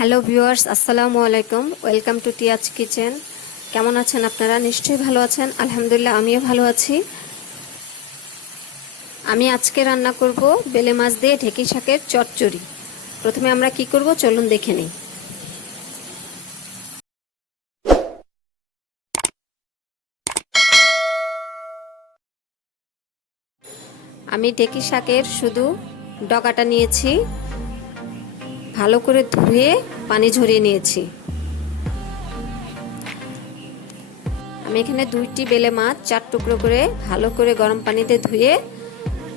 Hello viewers, আসসালামু আলাইকুম। Welcome to Tia's kitchen. কেমন আছেন আপনারা? নিশ্চয়ই ভালো আছেন। আলহামদুলিল্লাহ, আমিও ভালো আছি। আমি আজকে রান্না করব বেলে মাছ দিয়ে ঢেকি শাকের চচ্চড়ি। প্রথমে আমরা কি করব? চলুন দেখে নিই। আমি ঢেকি শাকের শুধু ডগাটা নিয়েছি। ভালো করে ধুয়ে পানি ঝরিয়ে নিয়েছি। আমি এখানে দুইটি বেলে মাছ, চার টুকরো করে ভালো করে গরম পানিতে ধুয়ে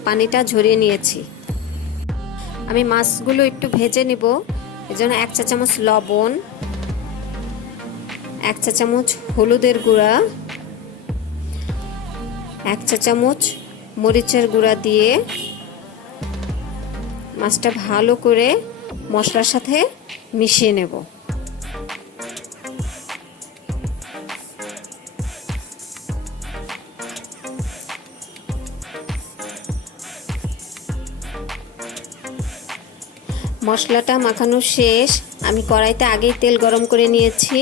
পানিটা ঝরিয়ে নিয়েছি। আমি মাছগুলো একটু ভেজে নিব, এজন্য এক চা চামচ লবণ, এক চা চামচ হলুদের গুঁড়া, এক চা চামচ মরিচের গুঁড়া দিয়ে মাছটা ভালো করে মশলার সাথে মিশিয়ে নেব। মশলাটা মাখানো শেষ। আমি কড়াইতে আগেই তেল গরম করে নিয়েছি।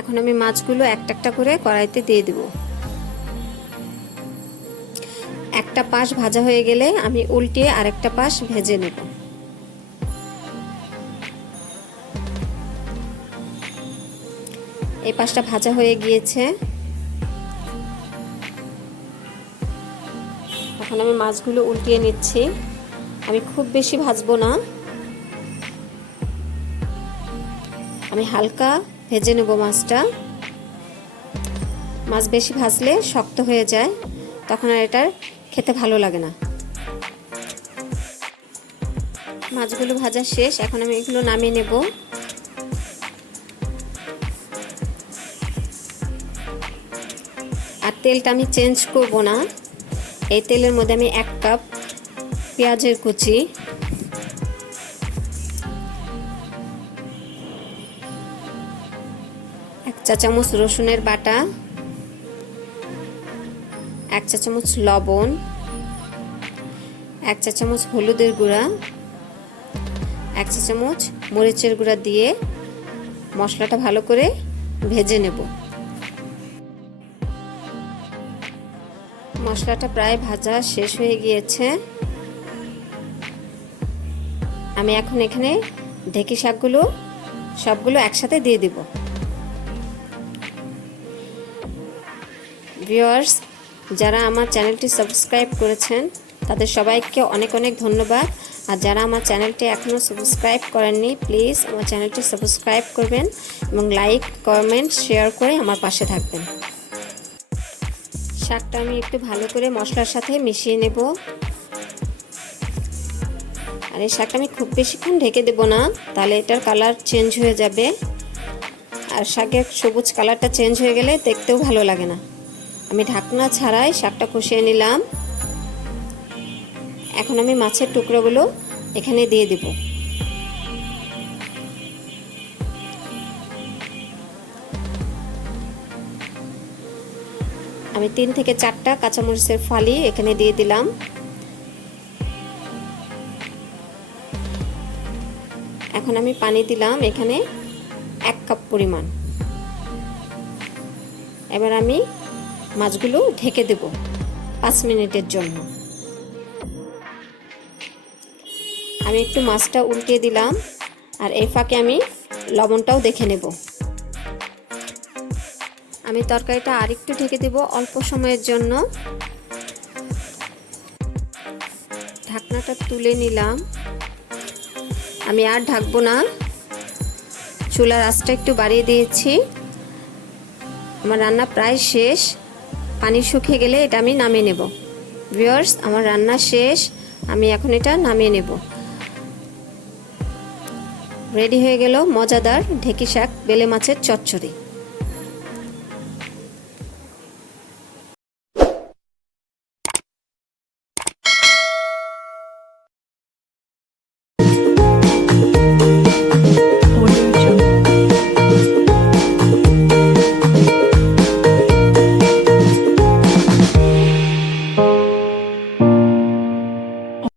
এখন আমি মাছগুলো একটা একটা করে কড়াইতে দিয়ে দেবো। একটা পাশ ভাজা হয়ে গেলে আমি উল্টিয়ে আরেকটা পাশ ভেজে নেব। এই পাশটা ভাজা হয়ে গিয়েছে। এখন আমি মাছগুলো উল্টিয়ে নিচ্ছি। আমি খুব বেশি ভাজবো না। আমি হালকা ভেজে নেব মাছটা। মাছ বেশি ভাজলে শক্ত হয়ে যায়। তখন আর এটার খেতে ভালো লাগে না। মাছগুলো ভাজা শেষ, এখন আমি এগুলো নামিয়ে নেব। আর তেলটা আমি চেঞ্জ করব না। এই তেলের মধ্যে আমি এক কাপ পেঁয়াজের কুচি। এক চা চামচ রসুনের বাটা। এক চা চামচ লবণ, এক চা চামচ হলুদের গুঁড়া, এক চা চামচ মরিচের গুঁড়া দিয়ে মশলাটা ভালো করে ভেজে নেব। মশলাটা প্রায় ভাজা শেষ হয়ে গিয়েছে। আমি এখন এখানে ঢেকি শাকগুলো সবগুলো একসাথে দিয়ে দিব। ভিওয়ার্স যারা আমার চ্যানেলটি সাবস্ক্রাইব করেছেন, তাদের সবাইকে অনেক অনেক ধন্যবাদ। আর যারা আমার চ্যানেলটি এখনও সাবস্ক্রাইব করেননি, প্লিজ আমার চ্যানেলটি সাবস্ক্রাইব করবেন এবং লাইক, কমেন্ট, শেয়ার করে আমার পাশে থাকবেন। শাকটা আমি একটু ভালো করে মশলার সাথে মিশিয়ে নেব। আর এই শাকটা আমি খুব বেশিক্ষণ ঢেকে দেব না, তাহলে এটার কালার চেঞ্জ হয়ে যাবে। আর শাকের সবুজ কালারটা চেঞ্জ হয়ে গেলে দেখতেও ভালো লাগে না। আমি ঢাকনা ছাড়াই শাকটা কষিয়ে নিলাম। এখন আমি মাছের টুকরোগুলো এখানে দিয়ে দেব। আমি তিন থেকে চারটা কাঁচামরিচের ফালি এখানে দিয়ে দিলাম। এখন আমি পানি দিলাম এখানে এক কাপ পরিমাণ। এবার আমি মাছগুলো ঢেকে দেব পাঁচ মিনিটের জন্য। আমি একটু মাছটা উল্টে দিলাম আর এই ফাঁকে আমি লবণটাও দেখে নেব। আমি তরকারিটা আরেকটু ঢেকে দেব অল্প সময়ের জন্য। ঢাকনাটা তুলে নিলাম। আমি আর ঢাকবো না। চুলার আঁচটা একটু বাড়িয়ে দিয়েছি। আমার রান্না প্রায় শেষ। পানি শুকিয়ে গেলে এটা আমি নামিয়ে নেব। ভিওর্স আমার রান্না শেষ। আমি এখন এটা নামিয়ে নেব। রেডি হয়ে গেল মজাদার ঢেকি শাক, বেলে মাছের চচ্চড়ি।